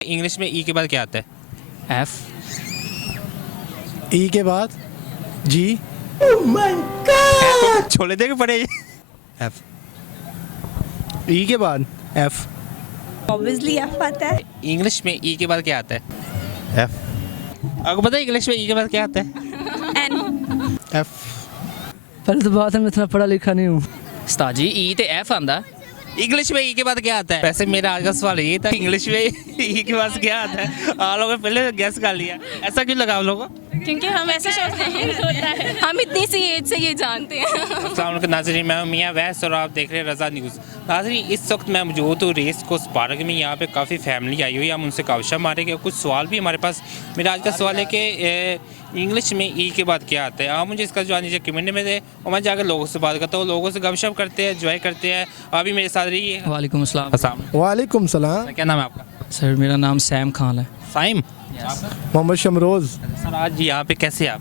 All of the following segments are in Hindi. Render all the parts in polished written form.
इंग्लिश में ई के बाद क्या आता है? एफ। ई के बाद जी। छोले दे के पड़े। एफ। ई के बाद एफ। ऑब्वियसली एफ आता है। इंग्लिश में ई के बाद क्या आता है? एफ। आपको पता है इंग्लिश में ई के बाद क्या आता है? एन। एफ। पहले तो बात है मैं इतना पढ़ा लिखा नहीं हूँ। उस्ताद जी ई ते एफ आंदा। इंग्लिश में ई के बाद क्या आता है? वैसे मेरा आज का सवाल ये था, इंग्लिश में ई के बाद क्या आता है? आप लोगों ने पहले गैस कर लिया, ऐसा क्यों लगा आप लोगों को? क्योंकि हम ऐसे सोचते हैं हम इतनी सी एज से ये जानते हैं। अस्सलाम वालेकुम नाज़रीन, मैं हूं मियां वैस और आप देख रहे हैं रज़ा न्यूज़। नाज़रीन, इस वक्त मैं मौजूद हूँ रेस कोर्स पार्क में। यहाँ पे काफ़ी फैमिली आई हुई है, हम उनसे कावशा मारेंगे। कुछ सवाल भी हमारे पास। मेरा आज का सवाल है कि इंग्लिश में ई के बाद क्या आता है? आप मुझे इसका जवाब नीचे कमेंट में दे और मैं जाकर लोगों से बात करता हूँ, लोगों से गपशप करते हैं, एंजॉय करते हैं। आप भी मेरे साथ रहिए। वालेकुम अस्सलाम। अस्सलाम। वालेकुम सलाम। क्या नाम है आपका? सर मेरा नाम सैम खान है। साइम। मोहम्मद शमरोज़। सर आज यहाँ पे कैसे आप?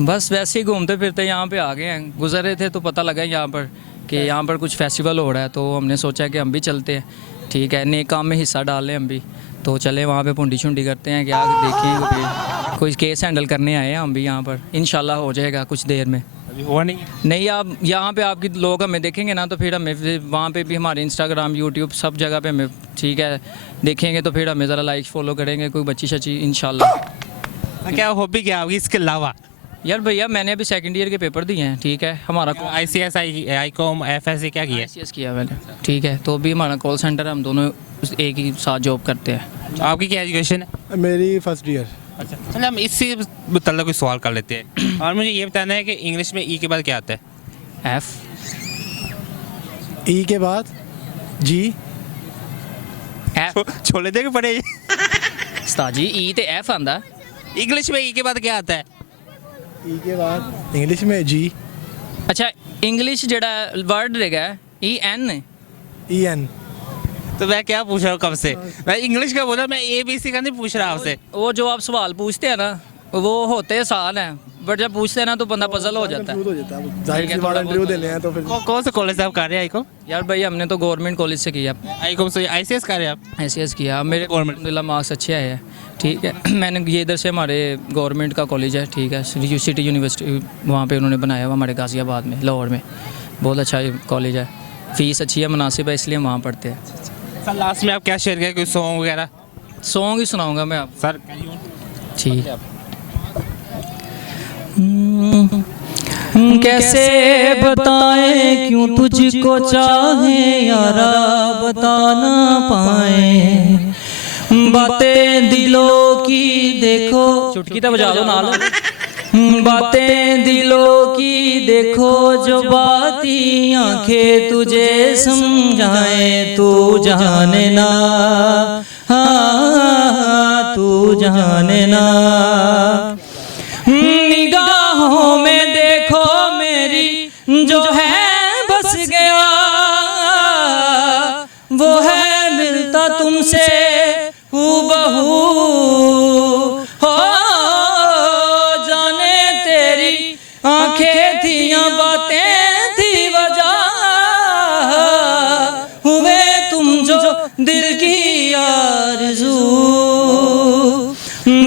बस वैसे ही घूमते फिरते यहाँ पे आ गए हैं। गुजर रहे थे तो पता लगा यहाँ पर कि यहाँ पर कुछ फेस्टिवल हो रहा है, तो हमने सोचा कि हम भी चलते हैं। ठीक है, नेक काम में हिस्सा डाल लें हम भी। तो चले वहाँ पे पुंडी शुंडी करते हैं, क्या देखें कोई केस हैंडल करने आए हैं हम भी यहाँ पर। इंशाल्लाह हो जाएगा कुछ देर में। अभी हुआ नहीं? नहीं, आप यहाँ पे आपकी लोग हमें देखेंगे ना तो फिर हमें वहाँ पे भी हमारे इंस्टाग्राम यूट्यूब सब जगह पे हमें ठीक है देखेंगे, तो फिर हमें ज़रा लाइक फॉलो करेंगे, कोई बच्ची शच्ची इंशाल्लाह। क्या हॉबी क्या होगी इसके अलावा? यार भैया मैंने अभी सेकंड ईयर के पेपर दिए हैं। ठीक है, हमारा ICS ICOM FSC क्या किया है? ICS किया मैंने। ठीक है, तो अभी हमारा कॉल सेंटर है, हम दोनों एक ही साथ जॉब करते हैं। आपकी क्या एजुकेशन है? मेरी फर्स्ट ईयर। अच्छा, चलिए हम इससे मतलब कोई सवाल कर लेते हैं। और मुझे ये बताना है कि इंग्लिश में ई के बाद क्या आता है? एफ। ई के बाद जी। एफ। छोले दे के पड़े। उस्ताद जी ई ते एफ आंदा। इंग्लिश में ई के बाद क्या आता है? ई के बाद इंग्लिश में जी। अच्छा, इंग्लिश जड़ा वर्ड रहेगा ई एन। E N. तो मैं क्या पूछ रहा हूँ कब से? मैं इंग्लिश का बोला, मैं ABC का नहीं पूछ रहा आपसे। वो जो आप सवाल पूछते हैं ना वो होते आसान है, बट जब पूछते हैं ना तो बंदा पजल हो जाता है। हो जाता है। जाहिर सी बात इंटरव्यू देने हैं तो फिर कौन से कॉलेज से आप कर रहे हैं ICOM? यार भाई हमने तो गवर्नमेंट कॉलेज से किया। ICOM से ICS कर रहे हैं आप? ICS किया। मेरे Government। अलहमदिल्ला मार्क्स अच्छे आए हैं। ठीक है, मैंने ये इधर से हमारे गवर्नमेंट का कॉलेज है, ठीक है, सिटी यूनिवर्सिटी वहाँ पे उन्होंने बनाया हुआ हमारे गाज़ियाबाद में, लाहौर में। बहुत अच्छा कॉलेज है, फ़ीस अच्छी है, मुनासिब है, इसलिए हम वहाँ पढ़ते हैं। सर लास्ट में आप क्या शेयर करें, कोई सॉन्ग वगैरह? सॉन्ग ही सुनाऊँगा मैं आप। सर ठीक। कैसे बताएं क्यों तुझको चाहे यारा, बता ना पाए बातें दिलों की। देखो चुटकी तो बजा दो नाल। बातें दिलों की देखो जो बाती आंखें तुझे समझाए, तू जाने ना, हाँ तू जाने ना। निगाहों में देखो मेरी जो है बस गया, वो है मिलता तुमसे हूबहू। हो जाने तेरी आंखें थी या बातें थी वजह, हुए तुम जो दिल की आरज़ू।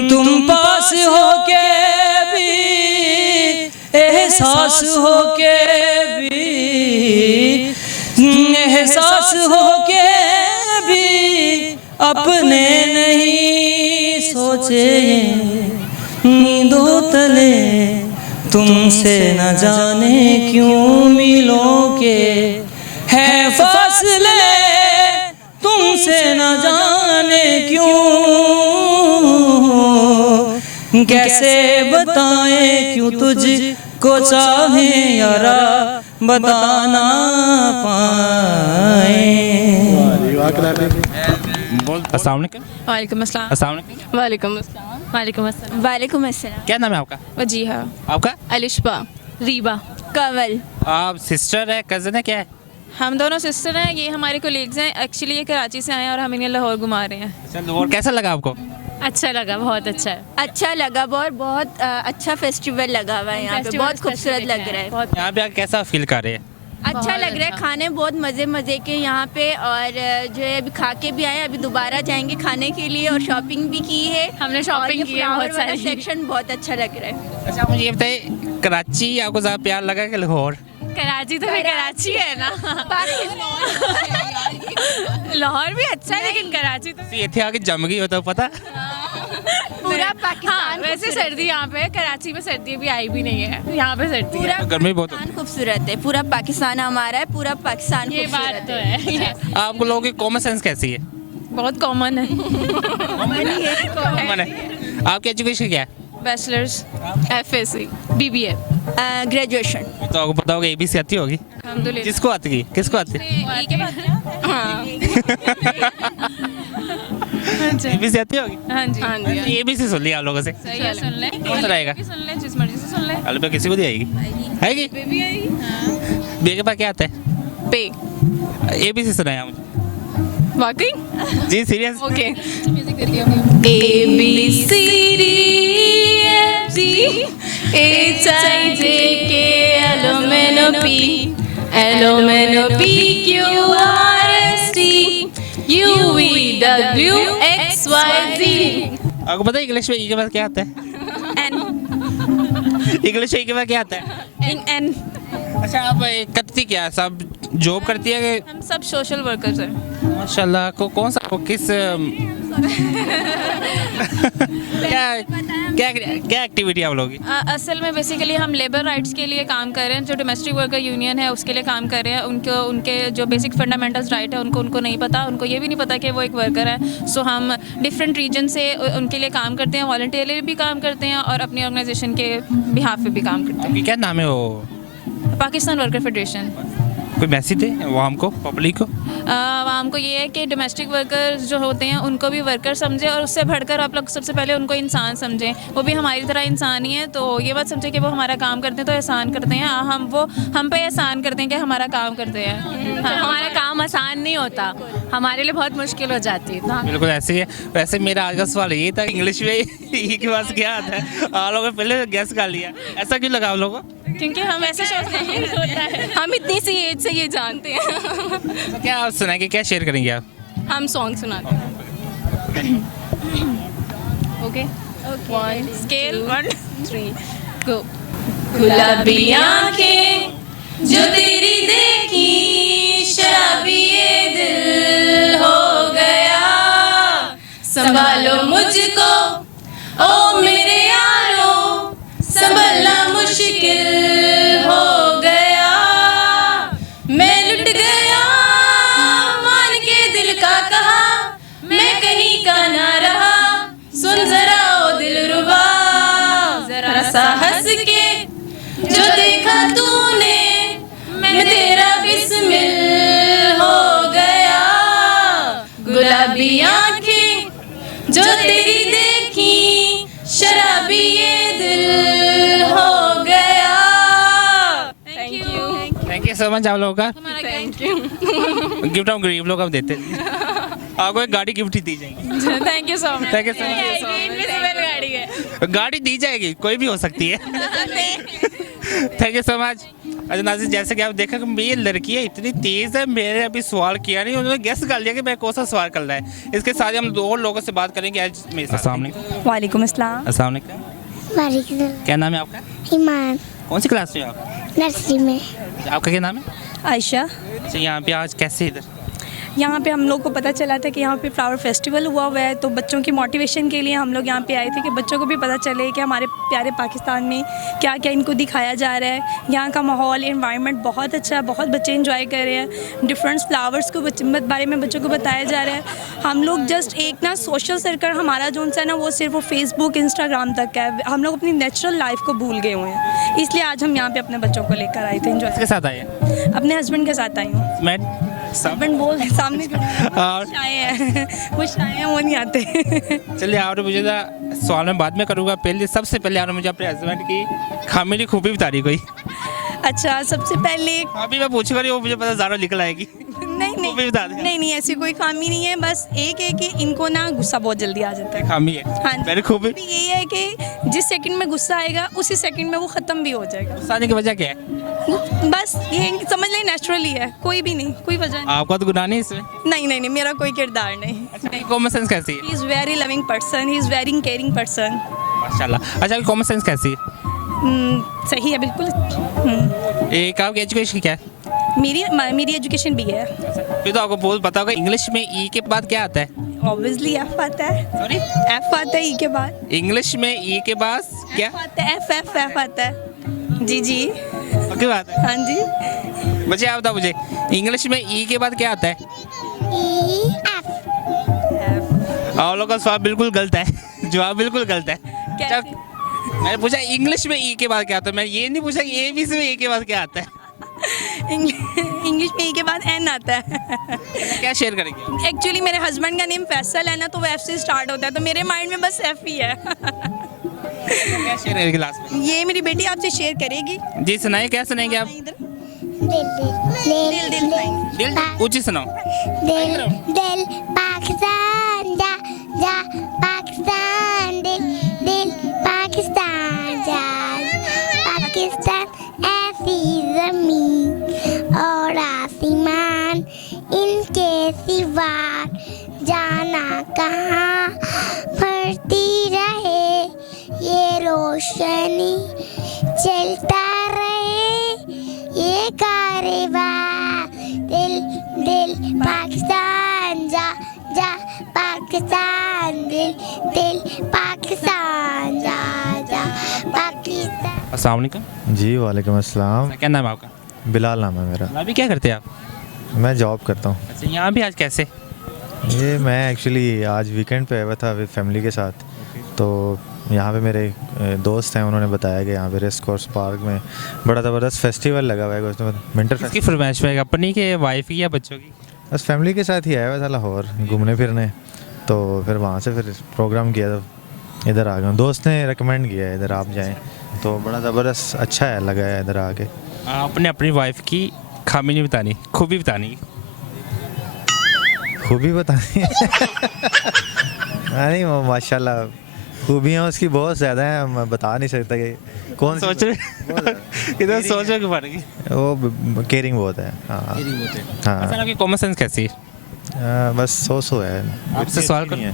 तुम पास होके एहसास होके भी, एहसास होके भी अपने नहीं सोचे, नींदों तले तुमसे न जाने क्यों मिलोगे, है फासले तुमसे न जाने क्यों। कैसे बताएं क्यों तुझको चाहे यारा, बताना पाए। अस्सलाम वालेकुम। वालेकुम अस्सलाम। अस्सलाम वालेकुम। वालेकुम अस्सलाम। वालेकुम अस्सलाम। वालेकुम अस्सलाम। क्या नाम है आपका? वजीहा। आपका? अलिशबा। रीबा। कवल। आप सिस्टर है, कज़न है, क्या है? हम दोनों सिस्टर हैं, ये हमारे कोलीग्स हैं। एक्चुअली ये कराची से आए हैं और हम इन्हें लाहौर घुमा रहे हैं। चलो, और कैसा लगा आपको? अच्छा लगा, बहुत अच्छा है। अच्छा लगा, बहुत अच्छा फेस्टिवल लगा हुआ है यहाँ पे, बहुत खूबसूरत लग रहा है। बहुत यहाँ पे आके कैसा फील कर रहे हैं? अच्छा लग रहा है, खाने बहुत मज़े के यहाँ पे, और जो है अभी खा के भी आए, अभी दोबारा जाएंगे खाने के लिए, और शॉपिंग भी की है हमने shopping की है बहुत सारी। सेक्शन बहुत अच्छा लग रहा है। अच्छा मुझे ये बताइए, कराची आपको ज़्यादा प्यार लगा कि लाहौर? कराची तो फिर कराची है ना। लाहौर भी अच्छा है लेकिन कराची तो ये थे आके जम गई हो तो पता। पूरा पाकिस्तान हाँ, वैसे सर्दी यहाँ पे है, कराची में सर्दी भी आई भी नहीं है, यहाँ पे सर्दी है। पूरा गर्मी बहुत होती पाकिस्तान खूबसूरत है, पूरा पाकिस्तान हमारा है, पूरा पाकिस्तान ये बात खूबसूरत तो है। है। आप लोगों की कॉमन सेंस कैसी है? बहुत कॉमन है। कॉमन है। आपकी एजुकेशन क्या है? Bachelors FSc BBA। ग्रेजुएशन। तो आपको पता होगा ABC आती होगी। अल्हम्दुलिल्लाह। जिसको आती है, किसको आती है? ABC आती होगी। हाँ जी हाँ जी ABC सुन लिया आप लोगों से। सही है, सुन ले कौन सा रहेगा? सुन ले, जिस मर्जी से सुन ले। अल पे किसी को नहीं आएगी। आएगी? बेबी आएगी। बी के पास क्या आता है? पे ABC सुनाया मुझे। वाकई जी सीरियस? ओके। आपको पता है इंग्लिश में E के बाद क्या आता है? इंग्लिश में E के बाद क्या आता है? एन अच्छा आप करती क्या सब जॉब करती है कि हम सब सोशल वर्कर्स हैं। माशाल्लाह को कौन सा को किस क्या क्या क्या एक्टिविटी आप लोगों की? असल में बेसिकली हम लेबर राइट्स के लिए काम कर रहे हैं। जो डोमेस्टिक वर्कर यूनियन है उसके लिए काम कर रहे हैं। उनके जो बेसिक फंडामेंटल्स राइट है उनको नहीं पता, उनको ये भी नहीं पता कि वो एक वर्कर है। सो हम डिफरेंट रीजन से उनके लिए काम करते हैं, वॉलंटियरली भी काम करते हैं और अपनी ऑर्गेनाइजेशन के बिहाफ पे भी काम करते आपकी क्या नाम है वो? हैं। Pakistan worker federation. कोई मैसेज दे आवाम को, पब्लिक को? आवाम को ये है कि डोमेस्टिक वर्कर्स जो होते हैं उनको भी वर्कर समझें, और उससे बढ़कर आप लोग सबसे पहले उनको इंसान समझें। वो भी हमारी तरह इंसान ही है, तो ये मत समझें कि वो हमारा काम करते हैं तो एहसान करते हैं। हम पे एहसान करते हैं कि हमारा काम करते हैं। हाँ, हमारा काम आसान नहीं होता, हमारे लिए बहुत मुश्किल हो जाती है। बिल्कुल ऐसे ही है। वैसे मेरा आज का सवाल ये था, इंग्लिश में E के पास क्या आता है? आप लोगों ने पहले गैस कर लिया, ऐसा क्यों लगा आप लोगों को? क्योंकि हम ऐसे सोचते हैं। हम इतनी सी एज से ये जानते हैं। तो क्या आप सुनाएंगे, क्या शेयर करेंगे आप? हम सॉन्ग सुनाते हैं। ओके स्केल 1 3 गो। गुलाबी आंखें जो तेरी देखी, शराबी ये दिल हो गया। संभालो मुझको ओ मेरे यारो, संभलना मुश्किल हो गया। मैं लुट गया मान के दिल का कहा, मैं कहीं का ना रहा। सुन जरा ओ दिलरुबा, जरा सा हंस के जो देखा तूने, मैं तेरा बिस्मिल हो गया। गुलाबी आंखें जो तेरी देखी, शराबी ये दिल हो गया। Thank you. Thank you so much आप लोगों का। Thank you. गिफ्ट हम गरीब लोग हम देते हैं। आपको एक गाड़ी गिफ्ट ही दी जाएगी। Thank you so much. Thank you so much. Invisible गाड़ी है। गाड़ी दी जाएगी, कोई भी हो सकती है। Thank you so much. अच्छा नाज़रीन, जैसे कि आप देखा कि ये लड़की है इतनी तेज़ है, मैंने अभी सवाल किया नहीं, उन्होंने गेस कर लिया कि मैं कौन सा सवाल करना है। इसके साथ ही हम दो और लोगों से बात करेंगे आज मेरे साथ। अस्सलाम वालेकुम। वालेकुम अस्सलाम। अस्सलाम वालेकुम। वालेकुम क्या नाम है आपका? ईमान। कौन सी क्लास में हो आप? नर्सरी में। आपका क्या नाम है? आयशा। अच्छा यहाँ पे आज कैसे इधर? यहाँ पे हम लोग को पता चला था कि यहाँ पे फ्लावर फेस्टिवल हुआ है, तो बच्चों की मोटिवेशन के लिए हम लोग यहाँ पे आए थे कि बच्चों को भी पता चले कि हमारे प्यारे पाकिस्तान में क्या क्या इनको दिखाया जा रहा है। यहाँ का माहौल, एनवायरनमेंट बहुत अच्छा है, बहुत बच्चे इंजॉय कर रहे हैं। डिफरेंट फ्लावर्स को बारे में बच्चों को बताया जा रहा है। हम लोग जस्ट एक ना सोशल सर्कल हमारा जो सा ना वो सिर्फ वो फेसबुक इंस्टाग्राम तक का है। हम लोग अपनी नेचुरल लाइफ को भूल गए हुए हैं, इसलिए आज हम यहाँ पे अपने बच्चों को लेकर आए थे इंजॉय। किसके साथ आए हैं? अपने हस्बैंड के साथ आई हूँ। मैं हस्बैंड बोल सामने और शाये हैं, वो शाये हैं, वो नहीं आते। चलिए आपने मुझे ना सवाल में बाद में करूँगा, पहले सबसे पहले आपने मुझे अपने हस्बैंड की खामिली खूबी बता रही कोई। अच्छा, सबसे पहले अभी मैं पूछूंगा नहीं, वो मुझे पता ज़्यादा निकल आएगी। नहीं वो भी बता दें। नहीं नहीं ऐसी कोई खामी नहीं है, बस एक है कि इनको ना गुस्सा बहुत जल्दी आ जाता है। खामी है हाँ जी। मेरी खूबी। यही है कि जिस सेकंड में गुस्सा आएगा उसी सेकंड में वो ख़त्म भी हो जाएगा। गुस्सा आने की वजह क्या है? बस ये समझ लें नेचुरली है, कोई भी नहीं, कोई वजह आपका तो गुनाह नहीं इसमें। नहीं नहीं नहीं मेरा कोई किरदार नहीं। अच्छा कॉमन सेंस कैसी है? He is very loving person, he is very caring person. माशाल्लाह। अच्छा कॉमन सेंस कैसी है? सही है बिल्कुल। एक आपकी एजुकेशन क्या है? मेरी एजुकेशन भी है। फिर तो आपको बहुत पता होगा इंग्लिश में ई के बाद क्या आता है? ऑब्वियसली एफ आता है। सॉरी एफ आता है ई के बाद। इंग्लिश में ई के बाद क्या एफ आता है, एफ आता है। जी जी पक्की बात है? हाँ जी। बच्चे आप बताओ मुझे इंग्लिश में ई के बाद क्या आता है? आप लोगों का सवाल बिल्कुल गलत है। जवाब बिल्कुल गलत है। कैसे? मैंने पूछा इंग्लिश में ई के बाद क्या आता है, मैं ये नहीं पूछा कि ABC में ई के बाद क्या आता है। इंग्लिश में ई के बाद एन आता है। क्या शेयर करेंगे? एक्चुअली मेरे हस्बैंड का नेम फैसल है ना, तो वो एफ से स्टार्ट होता है, तो मेरे माइंड में बस एफ ही है। क्या शेयर करेंगे लास्ट में? ये मेरी बेटी आपसे शेयर करेगी। जी सुनाइए, क्या सुनाएंगे आप? इधर दिल दिल सुनाएंगे। दिल ऊंची सुनाओ। दिल दिल पाकिस्तान जा जा पाकिस्तान दिल दिल पाकिस्तान जा पाकिस्तान ऐसी जमीन और आसमान इनके सिवा जाना कहाँ फरती रहे ये रोशनी चलता रहे ये कारवा दिल दिल पाकिस्तान जा जा पाकिस्तान दिल दिल पाकिस्तान जा जा पाकिस्तान। अस्सलाम वालेकुम। जी वालेकुम अस्सलाम। क्या नाम है आपका? बिलाल नाम है मेरा। अभी क्या करते हैं आप? मैं जॉब करता हूँ। अच्छा यहाँ भी आज कैसे? ये मैं एक्चुअली आज वीकेंड पे आया हुआ था फैमिली के साथ, तो यहाँ पे मेरे दोस्त हैं, उन्होंने बताया कि यहाँ पे रेस कोर्स पार्क में बड़ा ज़बरदस्त फेस्टिवल लगा हुआ है, उसमें विंटर किसकी फरमाइश है, अपनी के वाइफ की या बच्चों की? बस फैमिली के साथ ही आया हुआ था लाहौर घूमने फिरने, तो फिर वहाँ से फिर प्रोग्राम किया तो इधर आ गया। दोस्त ने रिकमेंड किया है इधर आप जाएँ, तो बड़ा ज़बरदस्त अच्छा है लगा है इधर आके। आपने अपनी वाइफ की खामी नहीं बतानी, खूबी बतानी। खूबी बतानी नहीं वो माशाल्लाह खूबियाँ उसकी बहुत ज़्यादा हैं, मैं बता नहीं सकता कि कौन सी सोच रहे इधर सोचो कि पड़ेगी। वो केयरिंग बहुत है। हाँ हाँ अच्छा आपकी कॉमन सेंस कैसी है? बस सो है। आपसे सवाल करूं?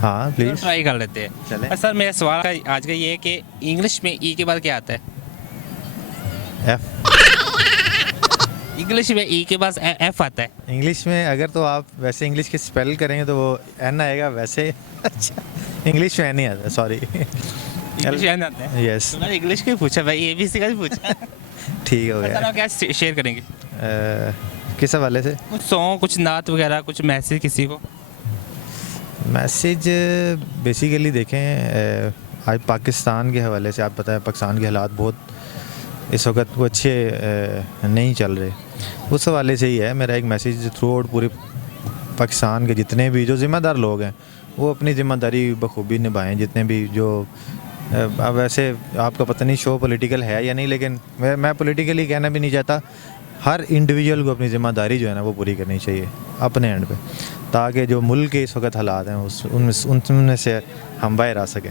हाँ प्लीज़ ट्राई कर लेते हैं। चलें। सर मेरा सवाल आज का ये है कि इंग्लिश में ई के बाद क्या आता है? एफ। इंग्लिश में ई के बाद एफ आता है। इंग्लिश में अगर तो आप वैसे इंग्लिश के स्पेल करेंगे तो वो एन आएगा, वैसे अच्छा इंग्लिश में एन नहीं आता, सॉरी। इंग्लिश एन आता है। यस तो मैंने इंग्लिश का ही पूछा भाई, ABC का ही पूछा। ठीक हो सर गया। आप क्या शेयर करेंगे? किस हवाले से? कुछ सॉन्ग, कुछ नात वगैरह, कुछ मैसेज किसी को? मैसेज बेसिकली देखें आज पाकिस्तान के हवाले से, आप पता है पाकिस्तान के हालात बहुत इस वक्त वो अच्छे नहीं चल रहे, उस हवाले से ही है मेरा एक मैसेज थ्रू आउट पूरे पाकिस्तान के जितने भी जो ज़िम्मेदार लोग हैं वो अपनी ज़िम्मेदारी बखूबी निभाएं। जितने भी जो अब वैसे आपका पता नहीं शो पॉलिटिकल है या नहीं, लेकिन मैं पॉलिटिकली कहना भी नहीं चाहता, हर इंडिविजुअल को अपनी ज़िम्मेदारी जो है ना वो पूरी करनी चाहिए अपने एंड पे, ताकि जो मुल्क के इस वक्त हालात हैं उनमें से हम बाहर आ सकें।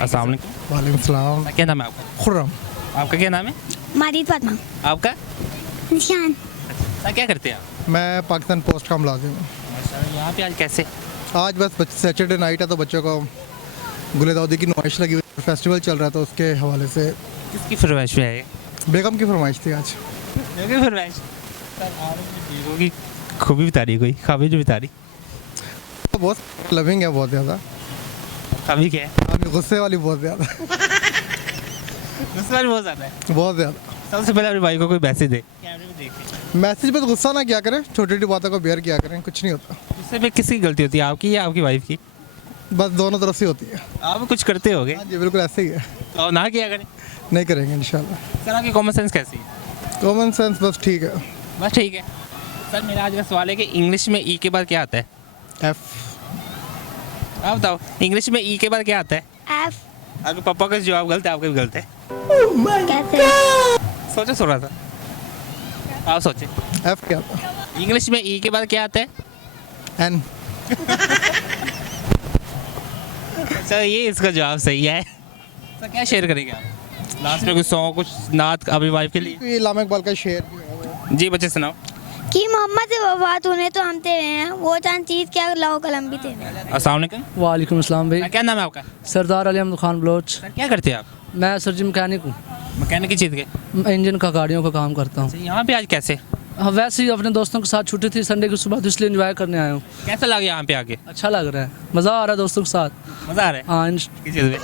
अस्सलाम वालेकुम। वालेकुम सलाम। क्या नाम है आपका? खुर्रम। आपका क्या नाम है? मारिद पद्मा आपका? निशान। क्या करते हैं आप? मैं पाकिस्तान पोस्ट का मुलाजिम हूँ। यहाँ पे आज कैसे? आज बस सैटरडे नाइट है तो बच्चों को गुले दाऊदी की नुमाइश लगी हुई, फेस्टिवल चल रहा था, उसके हवाले से किसकी फरमाइश में है ये? बेगम की फरमाइश थी आज। क्योंकि फरमाइश सर आपने की खूबी बता रही, कोई खामी जो बता रही? तो बहुत लविंग है, बहुत ज़्यादा। खामी क्या है? अभी गुस्से वाली बहुत ज़्यादा। गुस्सा बहुत ज़्यादा है। बहुत ज़्यादा। सबसे पहले अपने भाई को कोई मैसेज दे, कैमरे में देख। मैसेज पे तो गुस्सा ना किया करें, छोटी छोटी बातों को बेयर किया करें, कुछ नहीं होता। गुस्से में किसकी गलती होती है, आपकी या आपकी वाइफ की? बस दोनों तरफ से होती है। आप कुछ करते होगे हाँ जी बिल्कुल ऐसे ही है। तो ना किया करें। नहीं करेंगे इंशाल्लाह। सर आपकी कॉमन सेंस कैसी है? कॉमन सेंस बस ठीक है। बस ठीक है। सर मेरा आज का सवाल है कि इंग्लिश में ई के बाद क्या आता है? एफ। आप बताओ इंग्लिश में ई के बाद क्या आता है? एफ। आपके पापा का जवाब गलत है, आपका भी गलत है। कैसे? सोचो थोड़ा सा, आप सोचे। एफ क्या था? इंग्लिश में ई के बाद क्या आता है? एन। अच्छा, ये इसका जवाब सही है। तो क्या शेयर करेंगे आप लास्ट में? कुछ सॉन्ग, कुछ नात अपनी वाइफ के लिए? ये इलामा इकबाल का शेर भी है। जी बच्चे सुनाओ। कि मोहम्मद से वफात होने तो हम तेरे हैं, वो चांद चीज क्या लाओ कलम भी तेरे हैं। अस्सलाम वालेकुम। वालेकुम अस्सलाम भाई। क्या नाम है आपका? सरदार अली अहमद खान बलोच। सर क्या करते हैं आप? मैं सर जी मैकेनिक हूँ। मैकेनिक की चीज़ के? इंजन का, गाड़ियों का काम करता हूँ। यहाँ पे आज कैसे? हाँ, वैसे ही अपने दोस्तों के साथ छुट्टी थी संडे की सुबह, तो इसलिए एंजॉय करने आया हूँ। कैसा लगा यहाँ पे आके? अच्छा लग रहा है, मज़ा आ रहा है दोस्तों के साथ। मज़ा आ रहा है? हाँ, किस चीज़ में?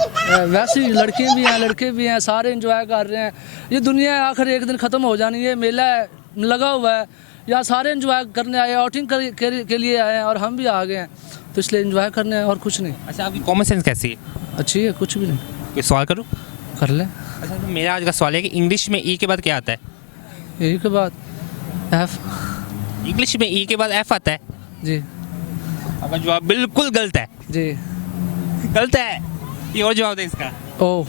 वैसे ही लड़कियाँ भी हैं, लड़के भी हैं, सारे एंजॉय कर रहे हैं। ये दुनिया आखिर एक दिन ख़त्म हो जानी है, मेला है, लगा हुआ है, यहाँ सारे एंजॉय करने आए, आउटिंग के लिए आए हैं, और हम भी आ गए हैं, तो इसलिए एंजॉय करने आए और कुछ नहीं। अच्छा, आपकी कॉमन सेंस कैसी है? अच्छी है, कुछ भी नहीं। कोई सवाल करूँ? कर लें। अच्छा, तो मेरा आज का सवाल है कि इंग्लिश में ई के बाद क्या आता है? यही के बाद एफ। इंग्लिश में ई के बाद एफ आता है? जी। आपका जवाब बिल्कुल गलत है। जी। गलत है। ये और जवाब दे इसका। ओ,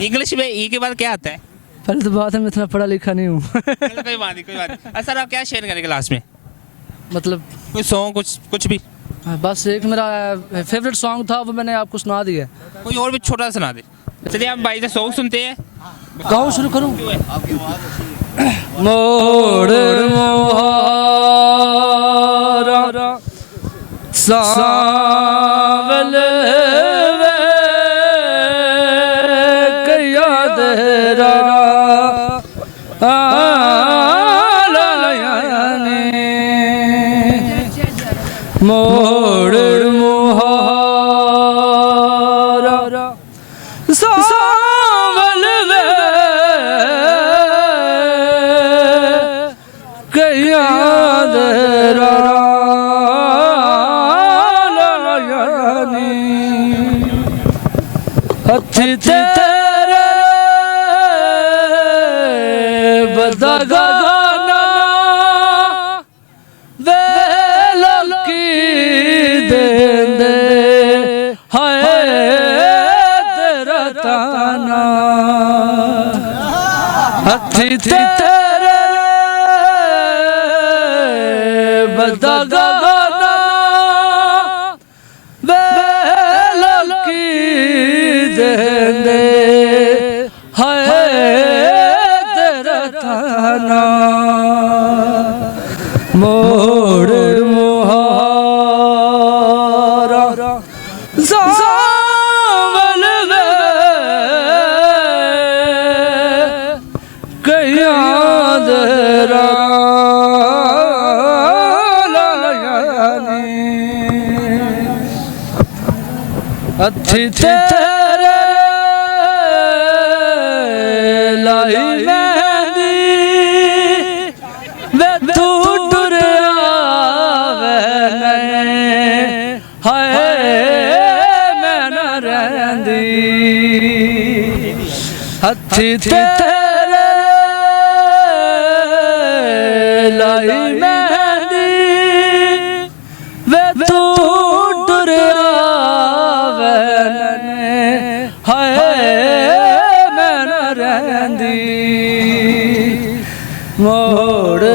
इंग्लिश में ई के बाद क्या आता है? पहले तो बात है, मैं इतना पढ़ा लिखा नहीं हूँ। चलो, कोई बात नहीं, कोई बात नहीं। सर आप क्या शेयर करेंगे लास्ट में? मतलब कोई सॉन्ग, कुछ भी? बस एक मेरा फेवरेट सॉन्ग था, वो मैंने आपको सुना दिया। कोई और भी छोटा सुना दे। चलिए हम भाई से सॉन्ग सुनते हैं। गाओ, शुरू करूँ? मोड़ मोहारा सावल वे कया देरा आलयाने मोड़ मोहारा सावल वे कया देरा हथी तेरे बदा गाना वे लोकी देंदे हाय तेरा ताना हथी तेरे बदा गाना वे लोकी देंदे हाय तेरा ताना मोड़ मोहारा सावल वे कया देरा अच्छी तेरे लाई मेहंदी वे तू टुरिया हाय मैं न रहंदी अच्छी तेरे लाई मेहंदी वे तू टुरिया हाय मैं न रहंदी मोड़